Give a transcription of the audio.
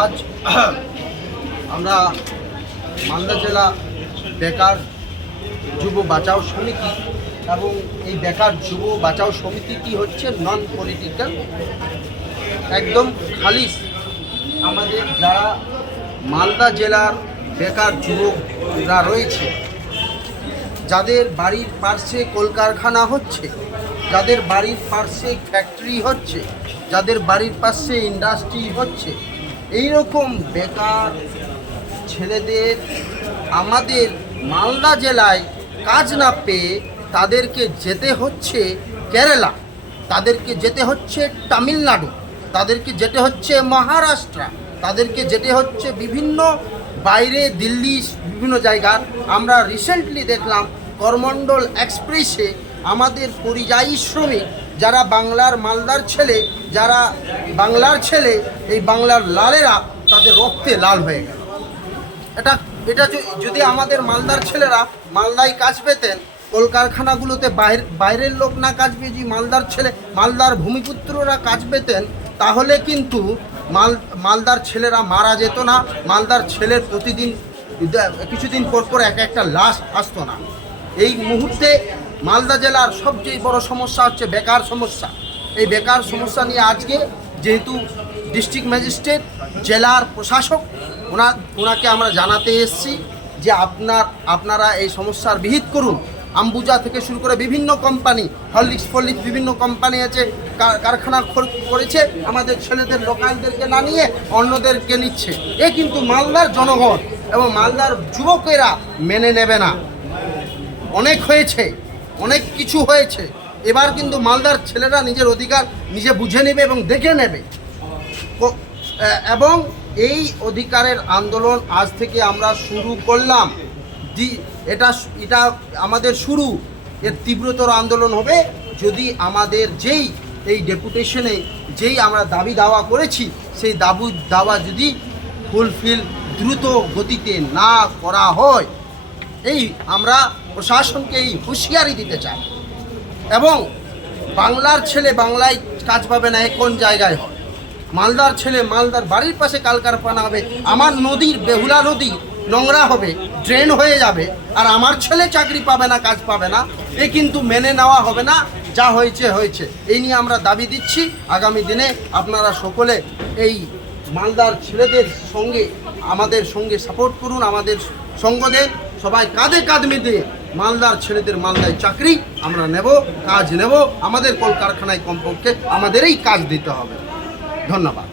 আজ আমরা মালদা জেলা বেকার যুব বাঁচাও সমিতি এবং এই বেকার যুব বাঁচাও সমিতিটি হচ্ছে নন পলিটিক্যাল, একদম খালিস আমাদের যারা মালদা জেলার বেকার যুবকরা রয়েছে, যাদের বাড়ির পার্শ্বে কলকারখানা হচ্ছে, যাদের বাড়ির পার্শ্বে ফ্যাক্টরি হচ্ছে, যাদের বাড়ির পাশে ইন্ডাস্ট্রি হচ্ছে, এই রকম বেকার ছেলেদের আমাদের মালদা জেলায় কাজ না পেয়ে তাদেরকে যেতে হচ্ছে কেরালা, তাদেরকে যেতে হচ্ছে তামিলনাড়ু, তাদেরকে যেতে হচ্ছে মহারাষ্ট্র, তাদেরকে যেতে হচ্ছে বিভিন্ন বাইরে দিল্লি বিভিন্ন জায়গার। আমরা রিসেন্টলি দেখলাম করমণ্ডল এক্সপ্রেসে আমাদের পরিযায়ী শ্রমিক যারা বাংলার মালদার ছেলে, যারা বাংলার ছেলে, এই বাংলার লালেরা তাদের রক্তে লাল হয়ে গেল। এটা যদি আমাদের মালদার ছেলেরা মালদায় কাজ পেতেন, কলকারখানাগুলোতে বাইরের লোক না কাজ পেয়ে যদি মালদার ছেলে, মালদার ভূমিপুত্ররা কাজ পেতেন, তাহলে কিন্তু মালদার ছেলেরা মারা যেত না, মালদার ছেলের প্রতিদিন কিছুদিন পর পর একটা লাশ আসতো না। এই মুহূর্তে মালদা জেলার সবচেয়ে বড় সমস্যা হচ্ছে বেকার সমস্যা। এই বেকার সমস্যা নিয়ে আজকে যেহেতু ডিস্ট্রিক্ট ম্যাজিস্ট্রেট, জেলার প্রশাসক, ওনাকে আমরা জানাতে এসেছি যে আপনারা এই সমস্যার বিহিত করুন। আম্বুজা থেকে শুরু করে বিভিন্ন কোম্পানি, হরলিক্স বিভিন্ন কোম্পানি আছে, কারখানা করেছে, আমাদের ছেলেদের লোকালদেরকে না নিয়ে অন্যদেরকে নিচ্ছে। এ কিন্তু মালদার জনগণ এবং মালদার যুবকেরা মেনে নেবে না। অনেক হয়েছে, অনেক কিছু হয়েছে, এবার কিন্তু মালদার ছেলেরা নিজের অধিকার নিজে বুঝে নেবে এবং দেখে নেবে। এবং এই অধিকারের আন্দোলন আজ থেকে আমরা শুরু করলাম। এটা আমাদের শুরু, এর তীব্রতর আন্দোলন হবে যদি আমাদের এই ডেপুটেশনে যেই আমরা দাবি দাওয়া করেছি, সেই দাওয়া যদি ফুলফিল দ্রুত গতিতে না করা হয়। এই আমরা প্রশাসনকে এই হুঁশিয়ারি দিতে চাই। এবং বাংলার ছেলে বাংলায় কাজ পাবে না, কোন জায়গায় হয়? মালদার ছেলে মালদার বাড়ির পাশে কলকারখানা হবে, আমার নদীর বেহুলা নদী নোংরা হবে, ড্রেন হয়ে যাবে, আর আমার ছেলে চাকরি পাবে না, কাজ পাবে না। এ কিন্তু মেনে নেওয়া হবে না। যা হয়েছে হয়েছে, এই নিয়ে আমরা দাবি দিচ্ছি। আগামী দিনে আপনারা সকলে এই মালদার ছেলেদের সঙ্গে আমাদের সঙ্গে সাপোর্ট করুন, আমাদের সঙ্গ দেন। সবাই কাঁধে কাঁধ মিলিয়ে মালদার ছেলেদের মালদায় চাকরি আমরা নেব, কাজ নেব। আমাদের কলকারখানায় কমপক্ষে আমাদেরই কাজ দিতে হবে। ধন্যবাদ।